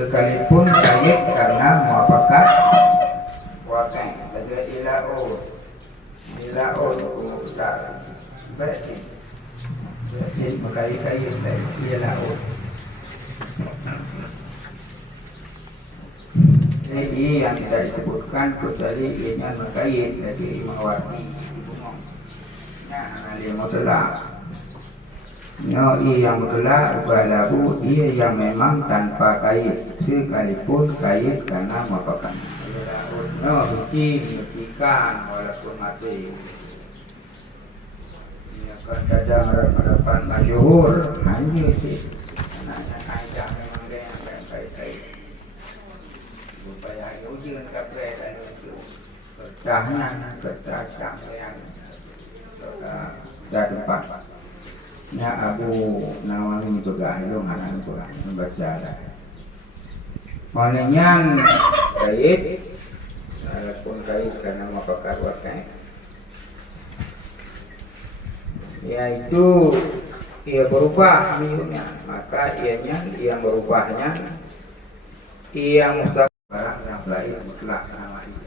sekalipun kait karena muafakat wakai ada ilaul mukhtar berarti kait ilaul. Jadi yang tidak disebutkan kecuali ianya berkait dari mawati dibunuh. Nah, dia mutlak. Yang mutlak balahu ia yang memang tanpa kait sekalipun kait karena muafakat. Buktikan walaupun mati. Ya kan kadang harapan masyhur hanya sih. Anaknya kaya memang dia yang kait. Supaya ujian kabeh dan itu kerjanya yang dari tempat. Ya Abu Nawawi juga itu anak Quran membaca ada. Maknanya kait walaupun kait karena mapakar wakai. Yaitu ia berubah minumnya, maka ianya yang berubahnya ia mustahil barang yang lain mutlak nama itu.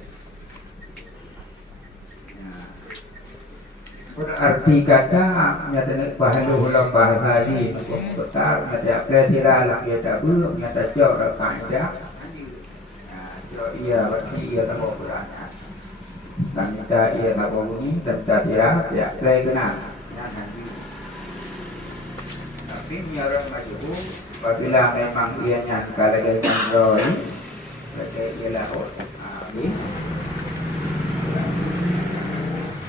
Berarti kata nyata bahan ulang bahasa di komputer nyata pelatihan lah nyata belum nyata jauh kaya. Ia berarti ia tak mau berani. Dan nyata ia tak mau bunyi dan tidak ya play kena. Tapi nyaran maju apabila memang ianya sekali lagi menjauh. Ialah ini.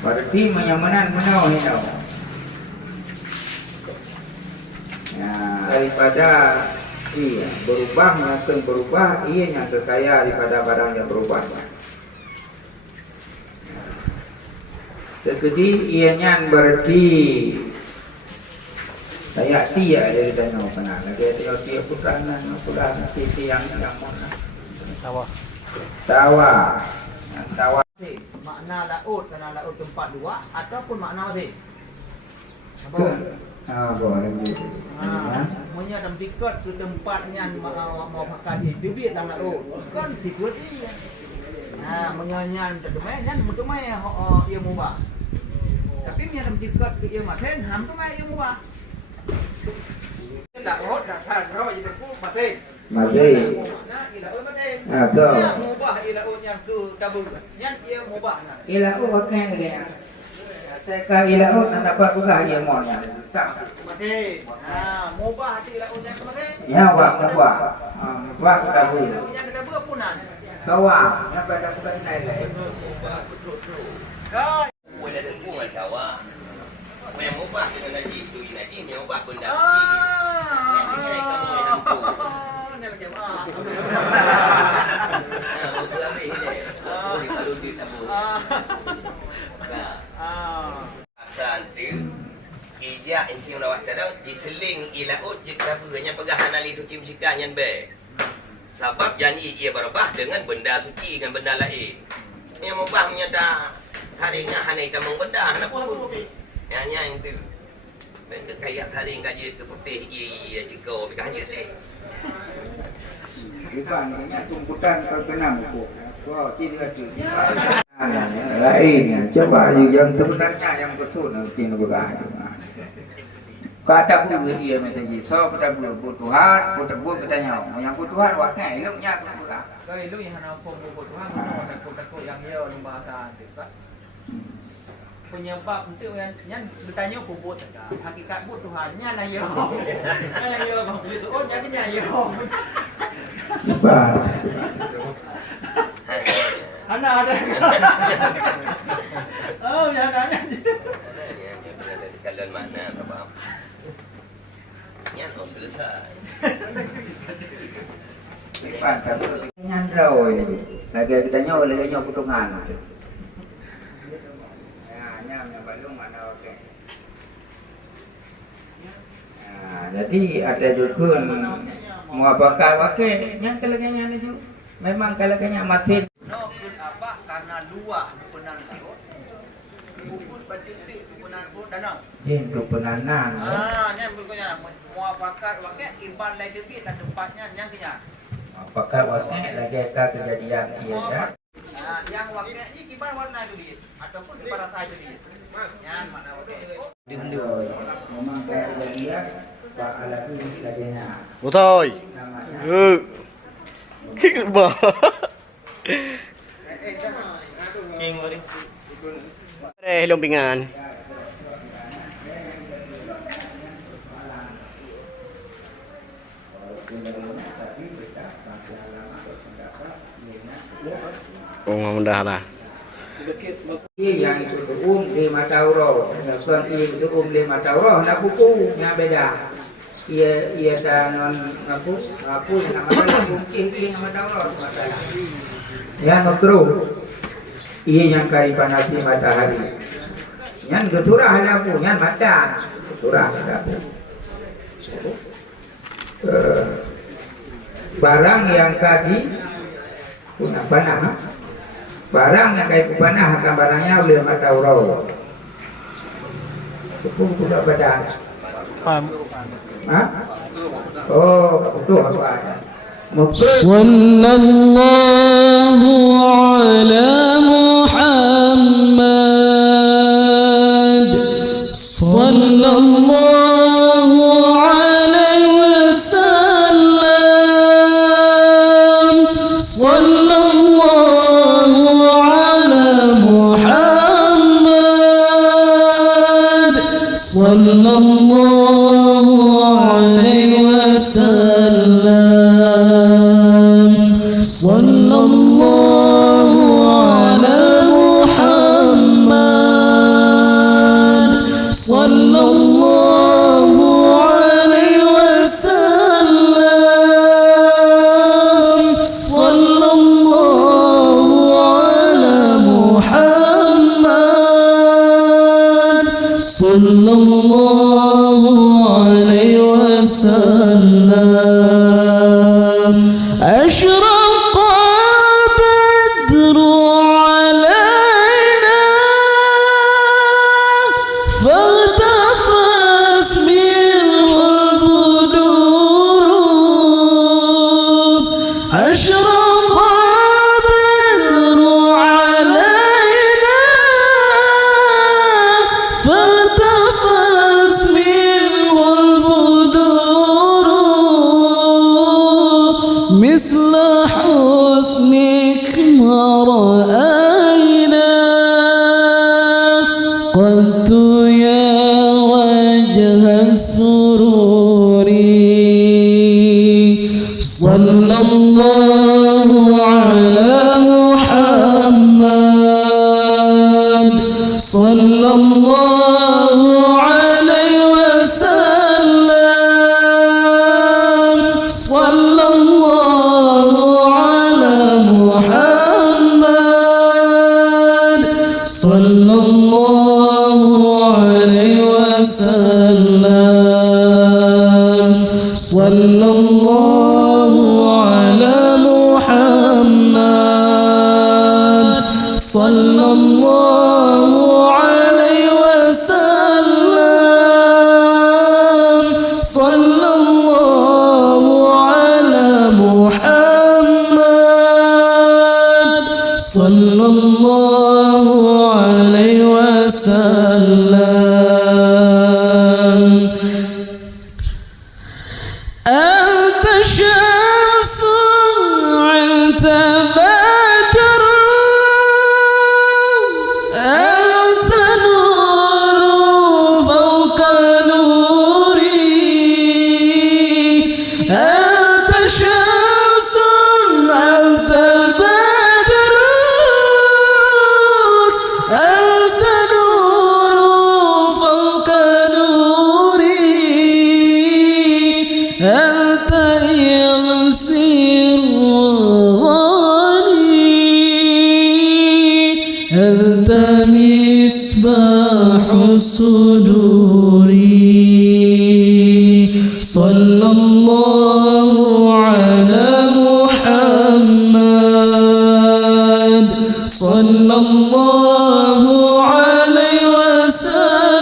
Berarti menyamanan menau ni tau. Ya, daripada berubah makin berubah ia yang terkaya daripada barang yang berubah. Jadi ianya berarti saya tiada dari danau kena. Dia tiap putaran titi yang mana. Tawa. Makna laut karena laut tempat dua ataupun makna masih. Boleh begitu. Punya tempat ke tempatnya mau pakai itu biar dalam laut. Kan tikut dia. Menyanyian terjemahnya mutumai ia mubah. Tapi punya tempat ke ia maten ham tu mai ia mubah. Laut dah roh itu mati. Mati. Betul. Mubah ilaut yang ke tabur. Yang ia mubah. Ilaut pakai dia. Saya ilaut nak dapat usaha dia maunya. Mati. Mubah ti ilaut yang mati. Ya, mubah. Mubah ke tabur. Ilaut yang ke tabur punan. Sawah, yang pada bukan naik. Kan. Ada tepung kawa. Yang mubah dengan naji tu naji yang mubah benda. Ijak yang rawat cadang diseling ilaut je kerabanya pegahan ali tu cimcikan yang be. Sebab janji ia berubah dengan benda suci dengan benda lain. Yang mubah menyata taringnya hanai tamang benda nak pun. Yang itu. Benda kayak taring gaji ke putih ia cikau pegahan je deh. Bukan, ini tumputan terkenang buku. Wah, tidak ada. Lainnya, coba yang sebenarnya yang betul nanti negara. Kata buku dia macam ni. So kita butuhan, butuh katanya. Yang butuhan wakai, ilmunya butuhan. Kalau ilmu yang nak Tuhan, takut yang dia bahasa tak. Penyebab untuk yang bertanya kubut saja. Hakikat butuhannya lah yo. Yo, begitu. Oh, jadinya yo. Sebab Anak ada. Oh, yang nanya. Kalian mana tak faham. Yang selesai. Pantas nyandrau ini. Lagi kita nyawa putungan. Jadi ada juga muafakat wakai yang kalaganya itu memang kalaganya mati. No, apa karena luah penan laut. Bukun bertitik penan danau. Itu penanan. Ni bukannya muafakat wakai imban lain debi dan tempatnya yang kenya. Apakah wakil lagi kejadian ia dah? Yang wakil ni kibar warna itu dia ataupun kibar rata itu dia. Yang mana wakil? Memang kejadian bakal lagi nak. Betul. Bah. Lumpingan. Oh, mudah lah. Yang itu di mata Allah, yang tuan itu di mata Allah, nak buku yang beda. Ia dah ngapu nama Allah mungkin yang mata Allah masalah. Yang makruh, ia yang kariban api matahari. Yang keturah ada pun, yang mata keturah ada pun. Barang yang tadi punya panah. Barang yang kayak panah akan barangnya oleh mata Allah. Hukum tidak badan. Hah? Oh, itu apa? Sallallahu ala Muhammad. Sallallahu alaihi wasallam. Sallallahu ala Muhammad. Sallallahu alaihi wasallam. Sallallahu ala Muhammad. Sallallahu alaihi wasallam. Sallallahu ala Muhammad. Sallallahu alaihi wasallam. أشرق البدر علينا فارتفعت منه البدور. أشرق البدر علينا فارتفعت منه البدور مثل حسنك ما رأينا قد يا وجه السرور. صلى الله على محمد. صلى الله عليه وسلم. صلى الله على محمد. صلى الله عليه وسلم. صلى الله على محمد. صلى الله عليه وسلم. صلى الله على محمد. صلى الله عليه وسلم. أنت شمس أنت بدر أنت نور فوق نوري. أنت شمس أنت بدر أنت نور فوق نوري. أنت يغسل الغني. أنت مصباح الصدور. صلى الله على محمد. صلى الله عليه وسلم.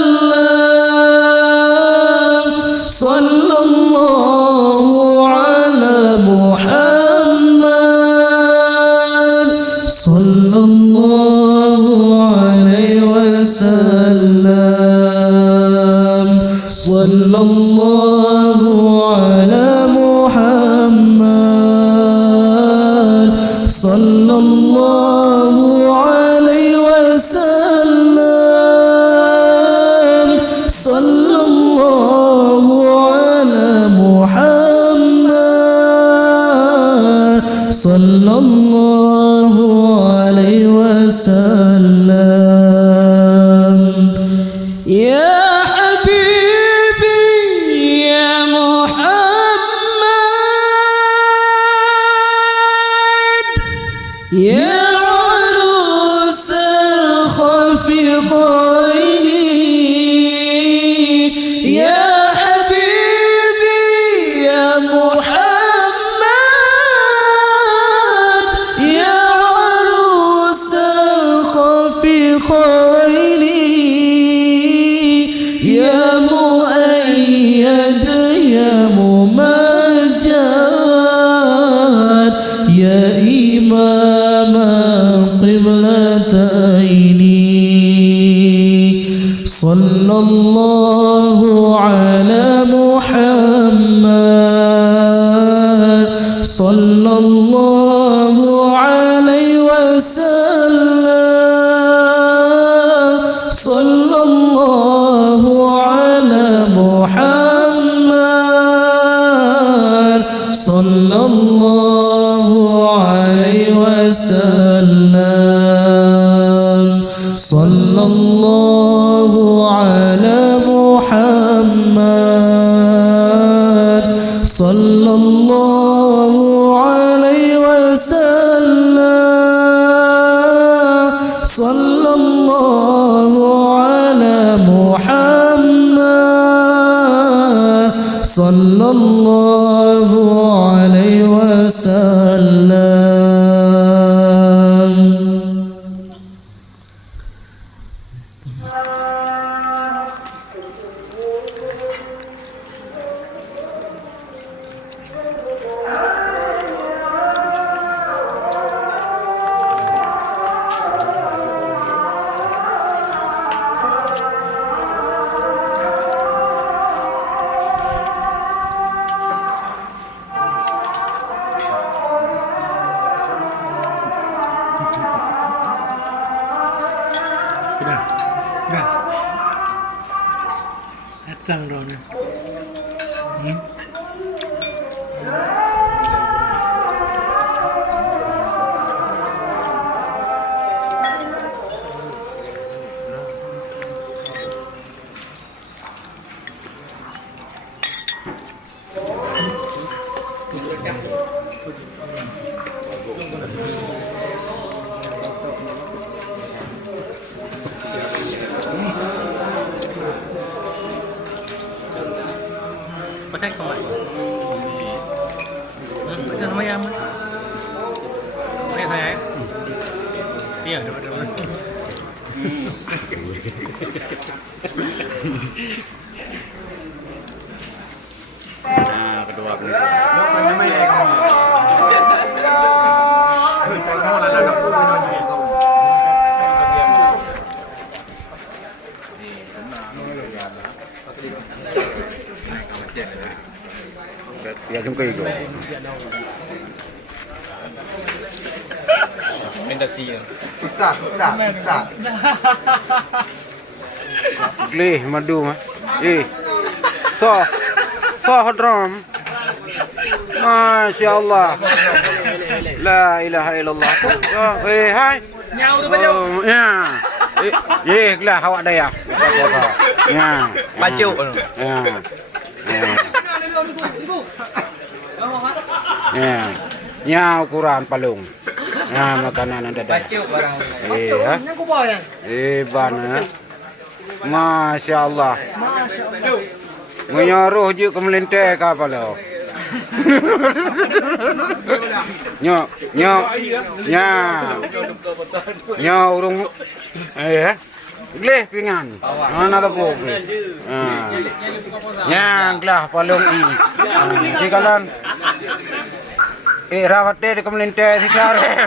صلى الله على محمد. صلى الله عليه وسلم صلى الله على محمد صلى الله عليه وسلم يا حبيبي يا محمد يا عروس الخفقين يا حبيبي يا محمد يا عروس الخفقين يا مؤيد يا ممجد يا إمام قبلتين صلى الله على محمد صلى الله عليه وسلم صلى الله على محمد صلى الله عليه وسلم صلى الله على محمد صلى الله عليه وسلم صلى الله على محمد صلى الله عليه وسلم Datang dong. Pakai kemana? Baca sama yang mana? Pakai saya. Iya, dapat. Nah, kedua kali. Yo kan nama ya kamu. Kamu lah nak pun minum ni kau. Ya jumpa itu. Ustaz. Lih madu mah. So hadram. Masya Allah. La ilaha illallah. Hai. Nyau tu baju. Ya. Lah awak dah ya. Ya. Baju. Ya. Ya. Ya ukuran palung. Ya makanan ada dah. Baju barang. Ya. Aku bawa yang. Bana. Masya Allah. Menyaruh je ke melintai ke apa lo? Nyok. Urung. Gleh pingan. Mana tak boleh. Yang lah palung ini. Jikalan. Rawat deh di kemelintai si cara.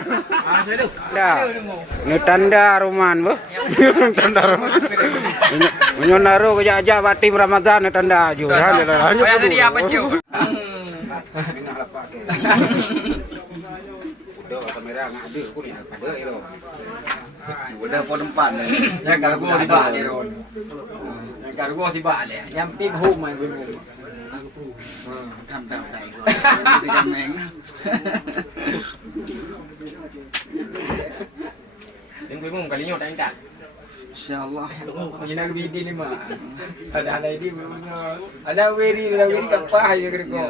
Dah. Ini tanda ruman bu. Tanda ruman. Menyonaru kerja batim Ramadan tanda aju. Hanya dia apa cu? Udah kamera ngade aku ni ada ero. Udah pon tempat ni. Yang kargo si bak ni ron. Yang kargo si bak ni. Yang penting home mai belum. Tham tay rồi. Đi cầm mèn. Đến cuối cùng kali nyot anh cả. InsyaAllah. Macam nak video ni mak. Ada ini ada wiri kapah je kerja.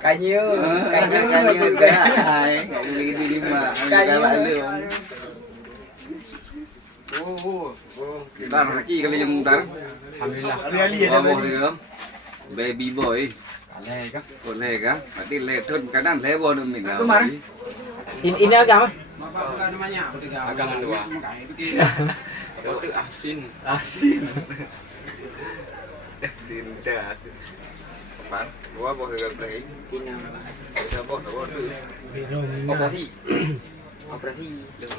Kanya hai. Video ni mak. Kanya. Tar haki kali yang tar. Alhamdulillah. Bawa dia. Baby boy. Boleh kah? Berarti letun kadang lewo tu min. Itu mana? Ini agama? Apa namanya? Agangan dua. Itu asin. Asin dah. Pan, gua bawa ke play. Kita bawa tu. Operasi. Operasi.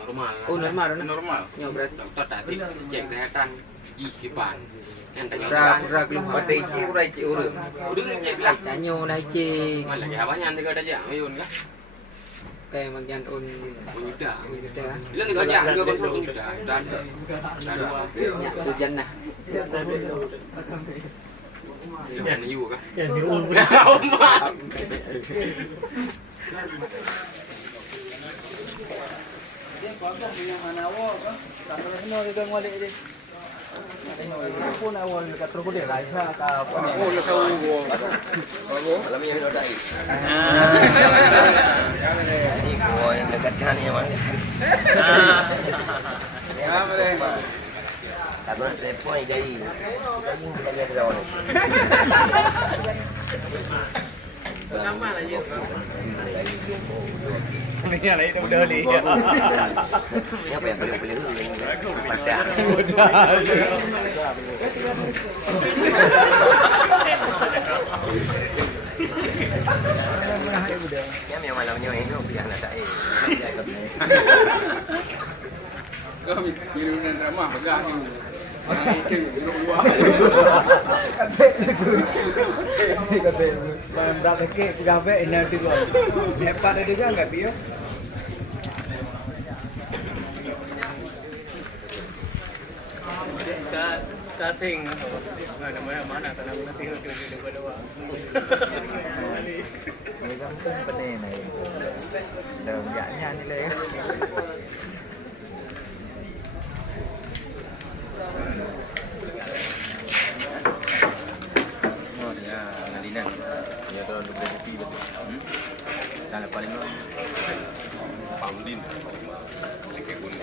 Normal. Oh normal. Normal. Ya operasi. Dokter tadi cek kesehatan gigipan. Yang tanya Pura belum pada isi urang. udah ngecek lah. Tanya naik cing. Malah ya banyak nanti ada aja ayun kah? Kayak bagian on Udah. udah. Bilang tiga aja, dua kontrol udah ada. Ya tujuan nah. Jangan you kah? Yang diun. Malam yang dah ini. Ini gua yang dekat ni yang mana? Tak nak telefon ni jadi. Kita lihat jauh ni. Nama lah je. Ni lah itu dah ni. Ni apa yang boleh padang. Ni memang malamnya ini biar nak tak Kau minum drama pegang ni. Itu luar. Bang lagi gawe ini tu kan. Hebat ada juga enggak bio? Starting. Mana tanam nanti hujung dua. Ini kampung pening ni. Dalam jaknya ni le. Nalinan. Dia tu ada kopi betul. Dan paling Pamdin paling lekek kulit.